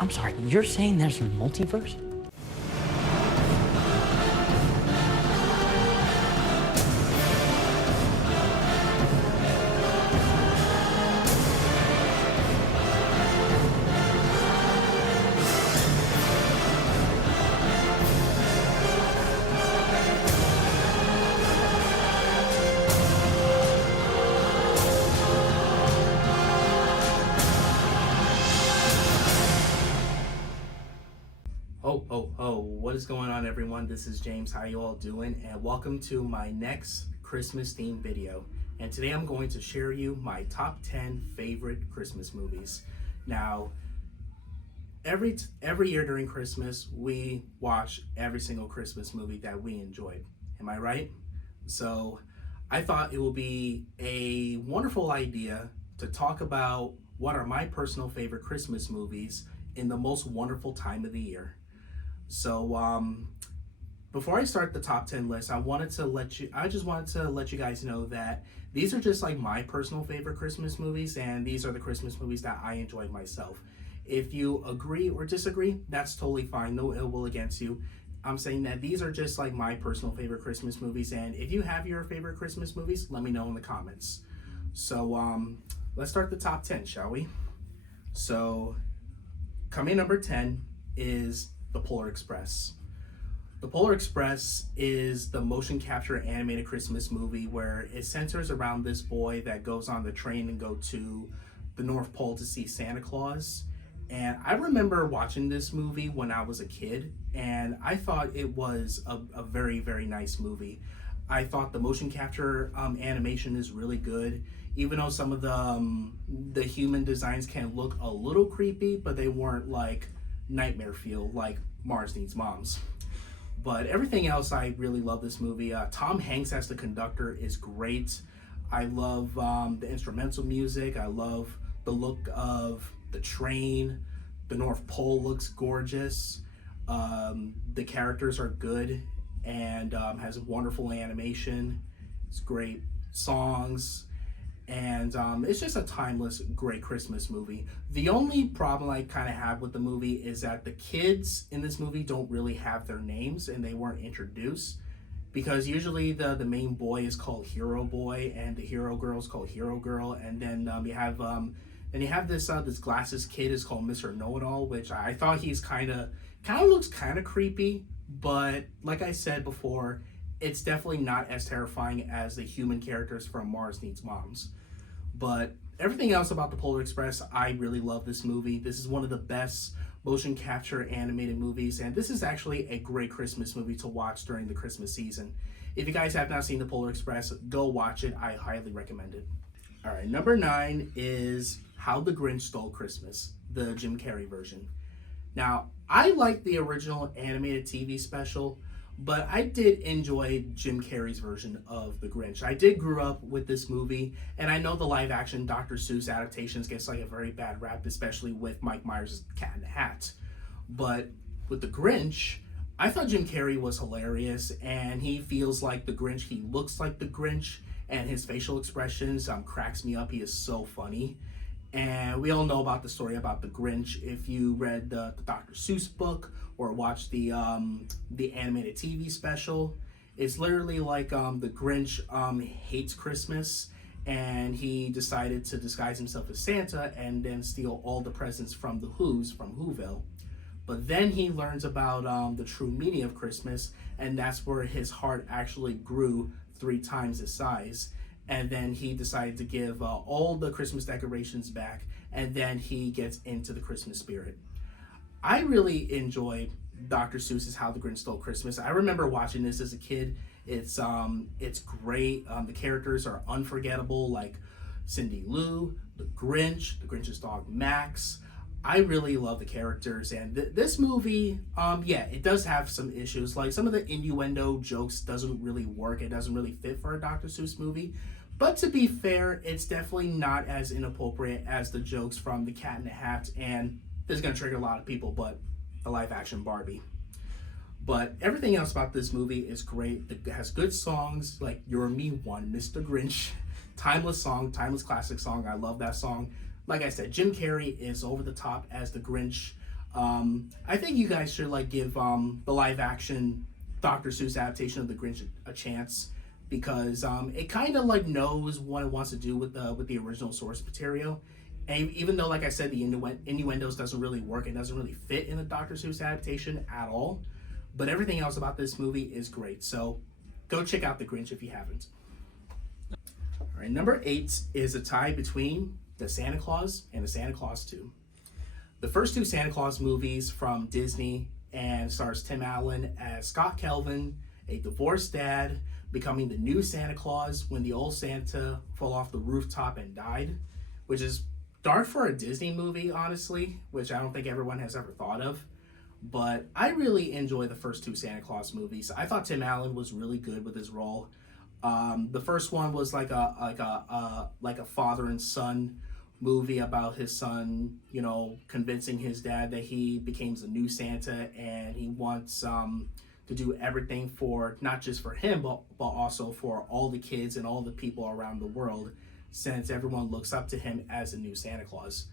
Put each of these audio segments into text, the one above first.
I'm sorry, you're saying there's a multiverse? What is going on, everyone? This is James. How you all doing? And welcome to my next Christmas themed video. And today I'm going to share you my top 10 favorite Christmas movies. Now, every year during Christmas, we watch every single Christmas movie that we enjoyed. Am I right? So I thought it would be a wonderful idea to talk about what are my personal favorite Christmas movies in the most wonderful time of the year. So before I start the top 10 list, I just wanted to let you guys know that these are just like my personal favorite Christmas movies, and these are the Christmas movies that I enjoyed myself. If you agree or disagree, that's totally fine. No ill will against you. I'm saying that these are just like my personal favorite Christmas movies, and if you have your favorite Christmas movies, let me know in the comments. So let's start the top 10, shall we? So coming number 10 is The Polar Express. The Polar Express is the motion capture animated Christmas movie where it centers around this boy that goes on the train and go to the North Pole to see Santa Claus. And I remember watching this movie when I was a kid, and I thought it was a very, very nice movie. I thought the motion capture animation is really good, even though some of the human designs can look a little creepy, but they weren't like nightmare feel like Mars Needs Moms. But everything else, I really love this movie. Tom Hanks as the conductor is great. I love the instrumental music. I love the look of the train. The North Pole looks gorgeous. The characters are good and has wonderful animation. It's great songs. And it's just a timeless, great Christmas movie. The only problem I kind of have with the movie is that the kids in this movie don't really have their names, and they weren't introduced. Because usually the main boy is called Hero Boy, and the hero girl is called Hero Girl, and then you have this glasses kid is called Mr. Know-It-All, which I thought he's kind of looks kind of creepy, but like I said before, it's definitely not as terrifying as the human characters from Mars Needs Moms. But everything else about The Polar Express, I really love this movie. This is one of the best motion capture animated movies, and this is actually a great Christmas movie to watch during the Christmas season. If you guys have not seen The Polar Express, go watch it. I highly recommend it. All right, number 9 is How the Grinch Stole Christmas, the Jim Carrey version. Now, I like the original animated TV special, but I did enjoy Jim Carrey's version of The Grinch. I did grow up with this movie, and I know the live action Dr. Seuss adaptations gets like a very bad rap, especially with Mike Myers' Cat in the Hat. But with The Grinch, I thought Jim Carrey was hilarious, and he feels like the Grinch. He looks like the Grinch, and his facial expressions cracks me up. He is so funny. And we all know about the story about the Grinch if you read the Dr. Seuss book or watched the animated TV special. It's literally like the Grinch hates Christmas, and he decided to disguise himself as Santa and then steal all the presents from the Who's from Whoville. But then he learns about the true meaning of Christmas, and that's where his heart actually grew 3 times its size. And then he decided to give all the Christmas decorations back, and then he gets into the Christmas spirit. I really enjoyed Dr. Seuss's How the Grinch Stole Christmas. I remember watching this as a kid. It's great. The characters are unforgettable, like Cindy Lou, the Grinch, the Grinch's dog Max. I really love the characters, and this movie, it does have some issues. Like some of the innuendo jokes doesn't really work. It doesn't really fit for a Dr. Seuss movie. But to be fair, it's definitely not as inappropriate as the jokes from The Cat in the Hat, and this is going to trigger a lot of people, but the live-action Barbie. But everything else about this movie is great. It has good songs like You're Me One, Mr. Grinch. Timeless song, timeless classic song. I love that song. Like I said, Jim Carrey is over the top as the Grinch. I think you guys should like give the live action Dr. Seuss adaptation of the Grinch a chance, because it kind of like knows what it wants to do with the original source material. And even though, like I said, the innuendos doesn't really work, it doesn't really fit in the Dr. Seuss adaptation at all. But everything else about this movie is great. So go check out The Grinch if you haven't. All right, number 8 is a tie between the Santa Claus and the Santa Claus 2. The first two Santa Claus movies from Disney and stars Tim Allen as Scott Kelvin, a divorced dad, becoming the new Santa Claus when the old Santa fell off the rooftop and died, which is dark for a Disney movie, honestly, which I don't think everyone has ever thought of. But I really enjoy the first two Santa Claus movies. I thought Tim Allen was really good with his role. The first one was like a father and son movie about his son, convincing his dad that he becomes the new Santa, and he wants to do everything for not just for him, but also for all the kids and all the people around the world, since everyone looks up to him as a new Santa Claus.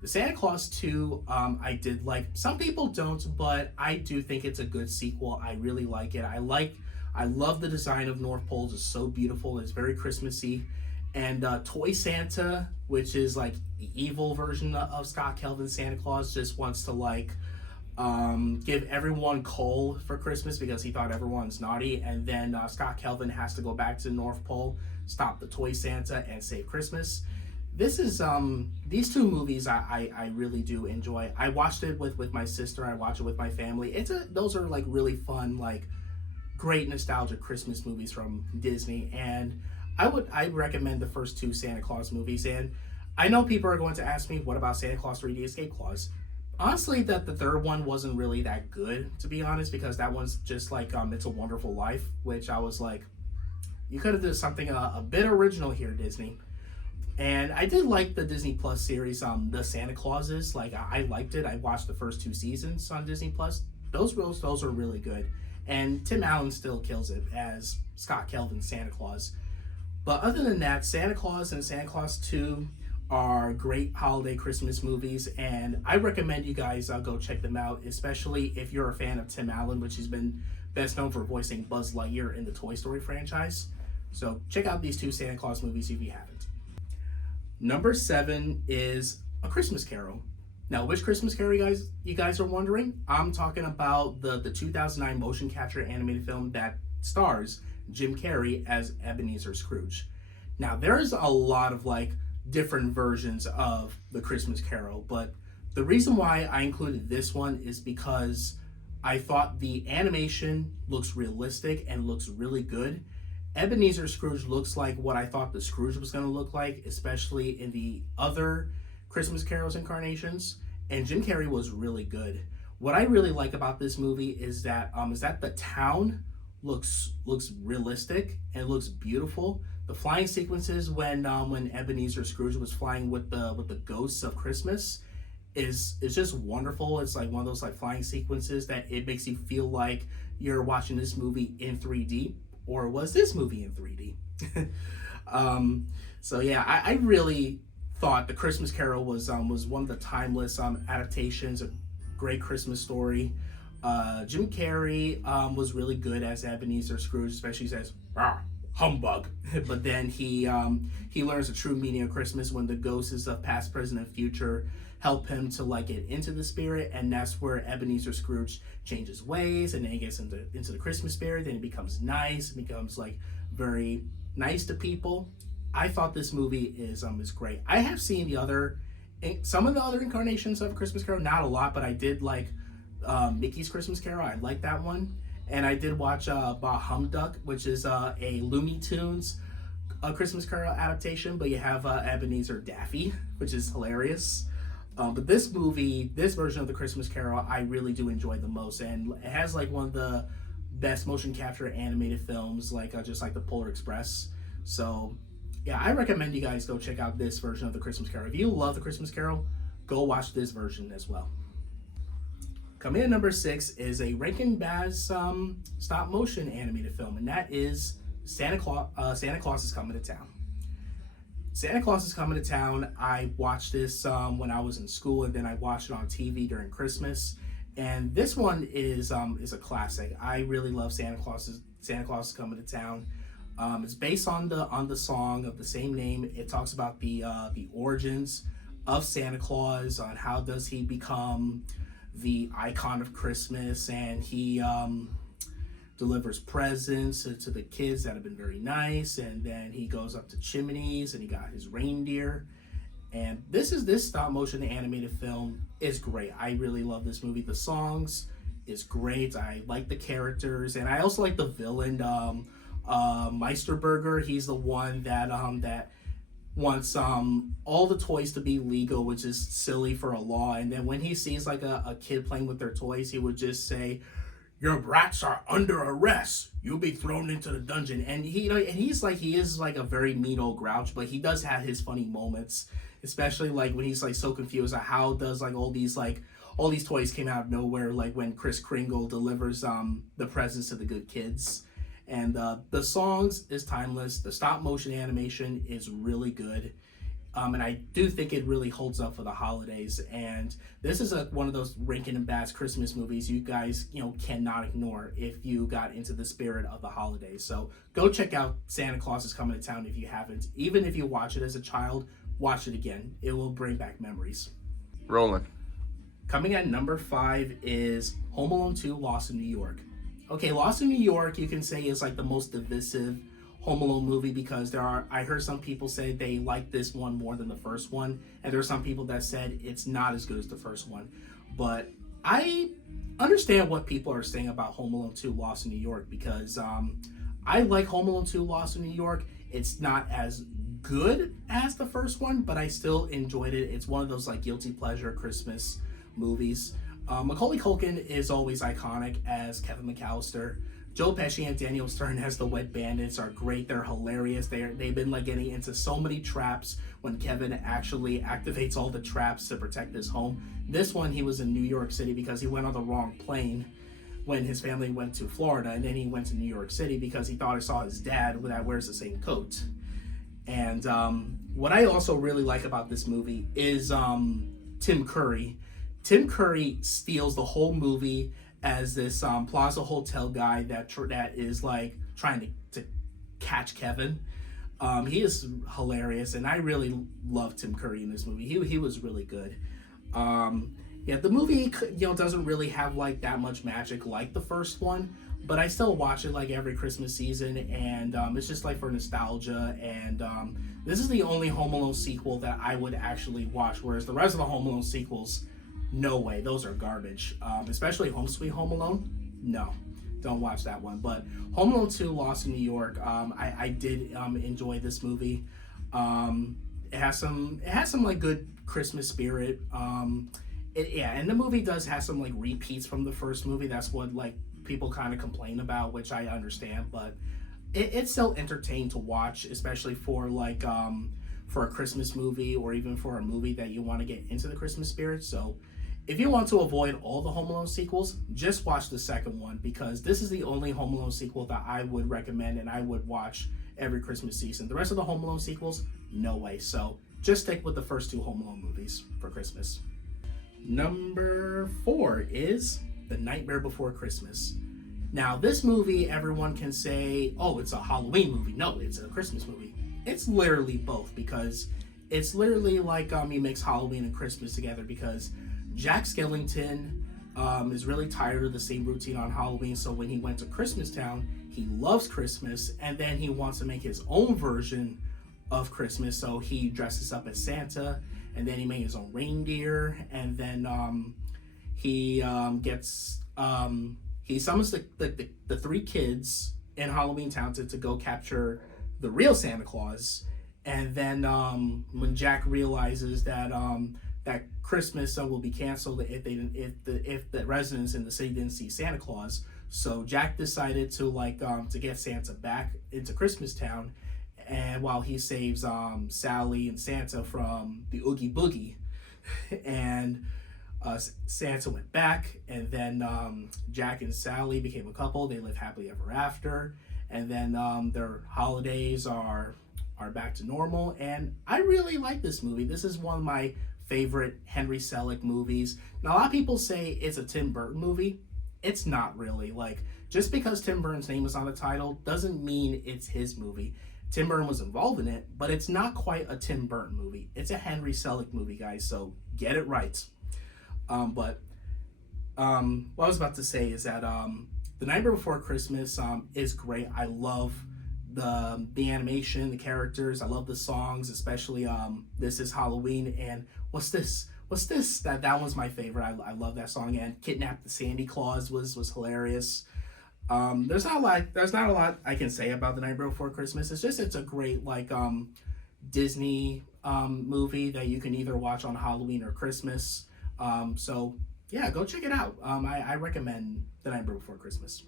The Santa Claus 2, I did like. Some people don't, but I do think it's a good sequel. I really like it. I love the design of North Pole. It's so beautiful. It's very Christmassy. And Toy Santa, which is like the evil version of Scott Kelvin's Santa Claus, just wants to give everyone coal for Christmas because he thought everyone's naughty. And then Scott Kelvin has to go back to the North Pole, stop the Toy Santa, and save Christmas. This is these two movies I really do enjoy. I watched it with my sister. I watched it with my family. Those are like really fun, like great nostalgic Christmas movies from Disney, and I recommend the first two Santa Claus movies. And I know people are going to ask me, what about Santa Claus 3D Escape Claus? Honestly, that the third one wasn't really that good, to be honest, because that one's just like It's a Wonderful Life, which I was like, you could have done something a bit original here, Disney. And I did like the Disney Plus series, the Santa Clauses. Like I liked it. I watched the first 2 seasons on Disney Plus. Those are really good. And Tim Allen still kills it as Scott Kelvin's Santa Claus. But other than that, Santa Claus and Santa Claus 2 are great holiday Christmas movies, and I recommend you guys go check them out, especially if you're a fan of Tim Allen, which he's been best known for voicing Buzz Lightyear in the Toy Story franchise. So check out these two Santa Claus movies if you haven't. Number 7 is A Christmas Carol. Now, which Christmas Carol you guys are wondering? I'm talking about the 2009 motion capture animated film that stars Jim Carrey as Ebenezer Scrooge. Now, there's a lot of different versions of the Christmas Carol, but the reason why I included this one is because I thought the animation looks realistic and looks really good. Ebenezer Scrooge looks like what I thought the Scrooge was going to look like, especially in the other Christmas Carols incarnations, and Jim Carrey was really good. What I really like about this movie is that the town looks realistic and looks beautiful. The flying sequences when Ebenezer Scrooge was flying with the ghosts of Christmas is just wonderful. It's like one of those flying sequences that it makes you feel like you're watching this movie in 3D, or was this movie in 3D? So yeah, I really thought The Christmas Carol was one of the timeless adaptations, a great Christmas story. Jim Carrey was really good as Ebenezer Scrooge, especially says humbug. But then he learns the true meaning of Christmas when the ghosts of past, present, and future help him to get into the spirit, and that's where Ebenezer Scrooge changes ways, and then he gets into the Christmas spirit. Then he becomes nice, becomes very nice to people. I thought this movie is great. I have seen some of the other incarnations of Christmas Carol, not a lot, but I did like Mickey's Christmas Carol. I like that one. And I did watch Bah Humduck, which is a Looney Tunes Christmas Carol adaptation, but you have Ebenezer Daffy, which is hilarious. But this version of the Christmas Carol, I really do enjoy the most, and it has one of the best motion capture animated films, just like the Polar Express. So yeah, I recommend you guys go check out this version of the Christmas Carol. If you love the Christmas Carol, go watch this version as well. Coming in at number 6 is a Rankin Bass stop motion animated film, and that is Santa Claus is Coming to Town. Santa Claus is Coming to Town. I watched this when I was in school, and then I watched it on TV during Christmas. And this one is a classic. I really love Santa Claus is Coming to Town. It's based on the song of the same name. It talks about the origins of Santa Claus, on how does he become the icon of Christmas, and he delivers presents to the kids that have been very nice, and then he goes up to chimneys and he got his reindeer. And this stop motion animated film is great. I really love this movie. The songs is great. I like the characters, and I also like the villain, Meisterburger. He's the one that wants all the toys to be legal, which is silly for a law. And then when he sees like a kid playing with their toys, he would just say, "Your brats are under arrest. You'll be thrown into the dungeon." And he is like a very mean old grouch, but he does have his funny moments, especially like when he's like so confused at how does like all these toys came out of nowhere, like when Kris Kringle delivers the presents to the good kids. And the songs is timeless. The stop motion animation is really good. And I do think it really holds up for the holidays. And this is one of those Rankin and Bass Christmas movies you guys, cannot ignore if you got into the spirit of the holidays. So go check out Santa Claus is Coming to Town if you haven't. Even if you watch it as a child, watch it again. It will bring back memories. Rolling. Coming at number 5 is Home Alone 2: Lost in New York. Okay, Lost in New York, you can say, is like the most divisive Home Alone movie, because I heard some people say they like this one more than the first one, and there are some people that said it's not as good as the first one. But I understand what people are saying about Home Alone 2: Lost in New York, because I like Home Alone 2: Lost in New York. It's not as good as the first one, but I still enjoyed it. It's one of those like guilty pleasure Christmas movies. Macaulay Culkin is always iconic as Kevin McAllister. Joe Pesci and Daniel Stern as the Wet Bandits are great. They're hilarious. They've been like getting into so many traps when Kevin actually activates all the traps to protect his home. This one, he was in New York City because he went on the wrong plane when his family went to Florida, and then he went to New York City because he thought he saw his dad that wears the same coat. And what I also really like about this movie is Tim Curry. Tim Curry steals the whole movie as this Plaza Hotel guy that is like trying to catch Kevin. He is hilarious, and I really love Tim Curry in this movie. He was really good. The movie doesn't really have like that much magic like the first one, but I still watch it like every Christmas season, and it's just like for nostalgia. And this is the only Home Alone sequel that I would actually watch, whereas the rest of the Home Alone sequels, no way, those are garbage. Especially Home Sweet Home Alone. No, don't watch that one. But Home Alone 2: Lost in New York, I did enjoy this movie. It has some like good Christmas spirit. And the movie does have some like repeats from the first movie. That's what like people kind of complain about, which I understand. But it's still entertaining to watch, especially for like for a Christmas movie, or even for a movie that you want to get into the Christmas spirit. So if you want to avoid all the Home Alone sequels, just watch the second one, because this is the only Home Alone sequel that I would recommend and I would watch every Christmas season. The rest of the Home Alone sequels, no way. So just stick with the first 2 Home Alone movies for Christmas. Number 4 is The Nightmare Before Christmas. Now, this movie, everyone can say, oh, it's a Halloween movie. No, it's a Christmas movie. It's literally both, because it's literally like he makes Halloween and Christmas together, because Jack Skellington is really tired of the same routine on Halloween. So when he went to Christmas Town, he loves Christmas, and then he wants to make his own version of Christmas. So he dresses up as Santa, and then he made his own reindeer, and then he summons the 3 kids in Halloween Town to go capture the real Santa Claus. And then when Jack realizes that that Christmas will be canceled if the residents in the city didn't see Santa Claus, so Jack decided to get Santa back into Christmas Town, and while he saves Sally and Santa from the Oogie Boogie, and Santa went back, and then Jack and Sally became a couple. They live happily ever after, and then their holidays are are back to normal, and I really like this movie. This is one of my favorite Henry Selick movies. Now, a lot of people say it's a Tim Burton movie. It's not really. Like, just because Tim Burton's name is on the title doesn't mean it's his movie. Tim Burton was involved in it, but it's not quite a Tim Burton movie. It's a Henry Selick movie, guys, so get it right. What I was about to say is that The Nightmare Before Christmas is great. I love the animation, the characters. I love the songs, especially This Is Halloween and What's This? What's This? That one's my favorite. I love that song. And Kidnap the Sandy Claus was hilarious. There's not a lot I can say about The Nightmare Before Christmas. It's a great Disney movie that you can either watch on Halloween or Christmas. So yeah, go check it out. I recommend The Nightmare Before Christmas.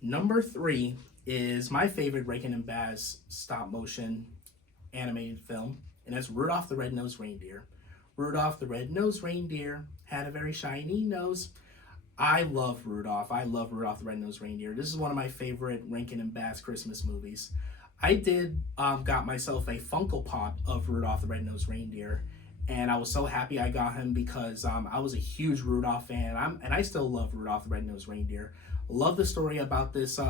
Number 3 is my favorite Rankin and Bass stop motion animated film, and that's Rudolph the Red-Nosed Reindeer. Rudolph the Red-Nosed Reindeer had a very shiny nose. I love Rudolph. I love Rudolph the Red-Nosed Reindeer. This is one of my favorite Rankin and Bass Christmas movies. I did got myself a Funko Pop of Rudolph the Red-Nosed Reindeer, and I was so happy I got him because I was a huge Rudolph fan, and I still love Rudolph the Red-Nosed Reindeer. Love the story about this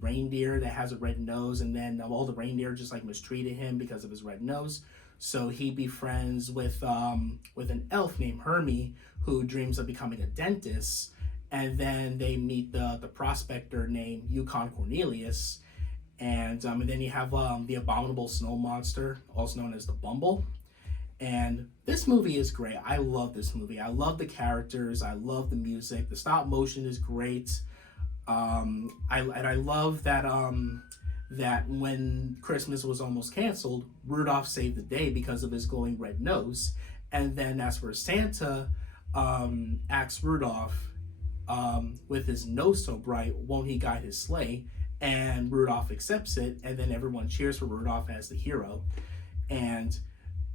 reindeer that has a red nose, and then all the reindeer just mistreated him because of his red nose. So he befriends with an elf named Hermie who dreams of becoming a dentist, and then they meet the prospector named Yukon Cornelius, and then you have the abominable snow monster, also known as the Bumble. And this movie is great. I love this movie. I love the characters. I love the music. The stop motion is great. I love that that when Christmas was almost canceled, Rudolph saved the day because of his glowing red nose. And then that's where Santa asks Rudolph, with his nose so bright, won't he guide his sleigh? And Rudolph accepts it, and then everyone cheers for Rudolph as the hero. And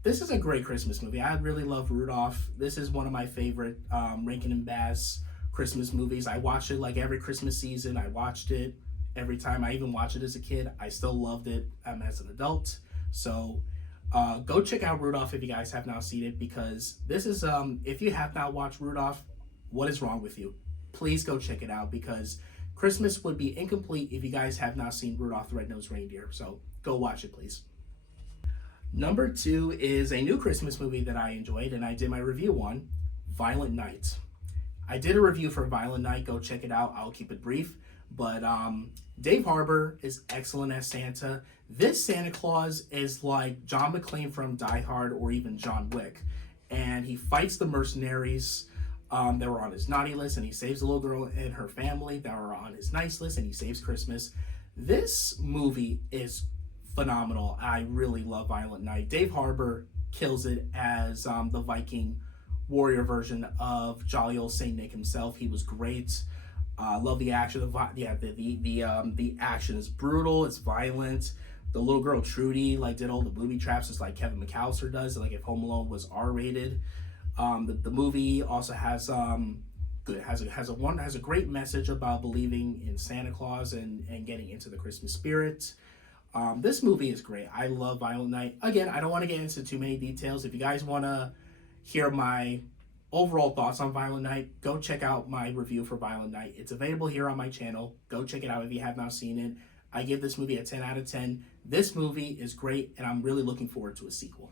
this is a great Christmas movie. I really love Rudolph. This is one of my favorite Rankin and Bass Christmas movies. I watch it every Christmas season. I watched it every time. I even watched it as a kid. I still loved it as an adult. So go check out Rudolph if you guys have not seen it, because this is, if you have not watched Rudolph, what is wrong with you? Please go check it out, because Christmas would be incomplete if you guys have not seen Rudolph the Red-Nosed Reindeer. So go watch it, please. Number 2 is a new Christmas movie that I enjoyed, and I did my review on, Violent Night. I did a review for Violent Night. Go check it out. I'll keep it brief. But Dave Harbour is excellent as Santa. This Santa Claus is like John McClane from Die Hard or even John Wick. And he fights the mercenaries that were on his naughty list, and he saves the little girl and her family that were on his nice list, and he saves Christmas. This movie is phenomenal. I really love Violent Night. Dave Harbour kills it as the Viking warrior version of jolly old Saint Nick himself. He was great. Love the action. The action is brutal. It's violent. The little girl Trudy did all the booby traps just like Kevin McAllister does. If Home Alone was R-rated. The movie also has a great message about believing in Santa Claus and getting into the Christmas spirit. This movie is great. I love Violent Night. Again, I don't want to get into too many details. If you guys want to hear my overall thoughts on Violent Night, go check out my review for Violent Night. It's available here on my channel. Go check it out if you have not seen it. I give this movie a 10 out of 10. This movie is great, and I'm really looking forward to a sequel.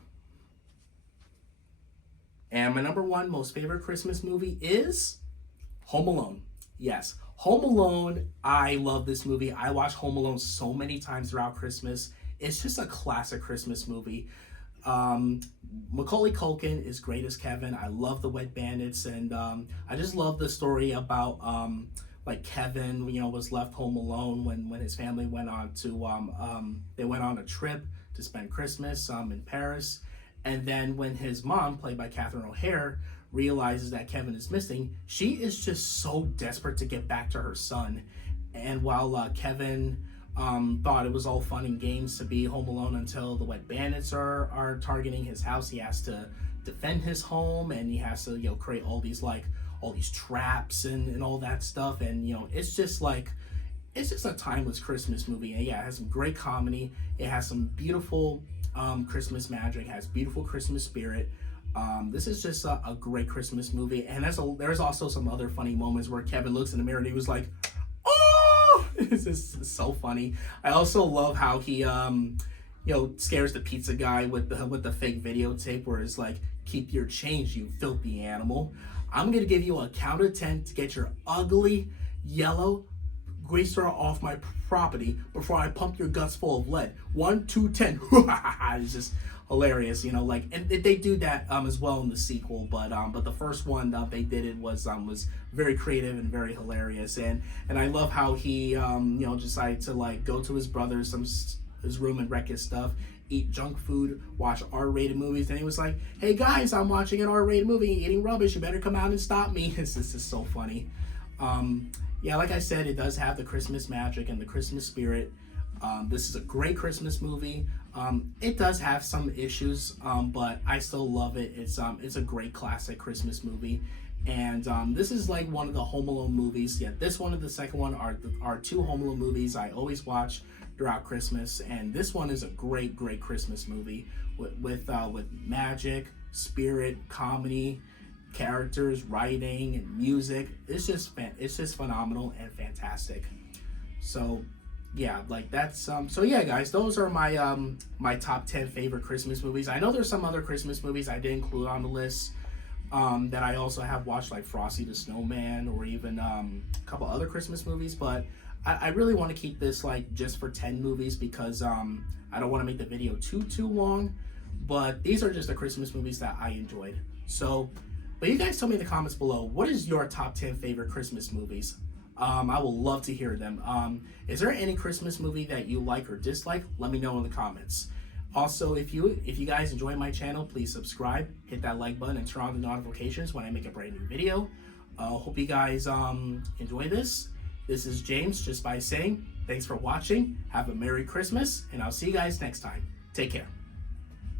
And my number 1 most favorite Christmas movie is Home Alone. Yes, Home Alone. I love this movie. I watch Home Alone so many times throughout Christmas. It's just a classic Christmas movie. Macaulay Culkin is great as Kevin. I love the Wet Bandits, and I just love the story about Kevin, was left home alone when his family went on to they went on a trip to spend Christmas in Paris, and then when his mom, played by Catherine O'Hare, realizes that Kevin is missing, she is just so desperate to get back to her son. And while Kevin thought it was all fun and games to be home alone until the Wet Bandits are targeting his house, he has to defend his home, and he has to create all these traps and all that stuff, and it's just it's just a timeless Christmas movie. And yeah, it has some great comedy. It has some beautiful Christmas magic. It has beautiful Christmas spirit. This is just a great Christmas movie. And there's also some other funny moments where Kevin looks in the mirror and he was like, "Oh!" It's just so funny. I also love how he scares the pizza guy with the fake videotape where it's like, "Keep your change, you filthy animal. I'm gonna give you a count of 10 to get your ugly yellow gray straw off my property before I pump your guts full of lead. 1, 2, 10. It's just hilarious, and they do that as well in the sequel, but the first one they did it was very creative and very hilarious, and I love how he decided to like go to his brother's his room and wreck his stuff, eat junk food, watch R-rated movies, and he was like, "Hey guys, I'm watching an R-rated movie, eating rubbish. You better come out and stop me." This is so funny. Yeah, like I said, it does have the Christmas magic and the Christmas spirit. This is a great Christmas movie. It does have some issues, but I still love it. It's a great classic Christmas movie, and this is like one of the Home Alone movies. Yeah, this one and the second one are two Home Alone movies I always watch throughout Christmas, and this one is a great Christmas movie with magic, spirit, comedy, characters, writing, and music. It's just phenomenal and fantastic. So yeah, like that's so yeah guys, those are my my top 10 favorite Christmas movies. I know there's some other Christmas movies I didn't include on the list that I also have watched, like Frosty the Snowman, or even a couple other Christmas movies, but I really want to keep this like just for 10 movies because I don't want to make the video too long, but these are just the Christmas movies that I enjoyed. So but you guys tell me in the comments below, what is your top 10 favorite Christmas movies? I will love to hear them. Is there any Christmas movie that you like or dislike? Let me know in the comments. Also, if you guys enjoy my channel, please subscribe, hit that like button, and turn on the notifications when I make a brand new video. Hope you guys enjoy this. This is James, just by saying thanks for watching. Have a Merry Christmas, and I'll see you guys next time. Take care.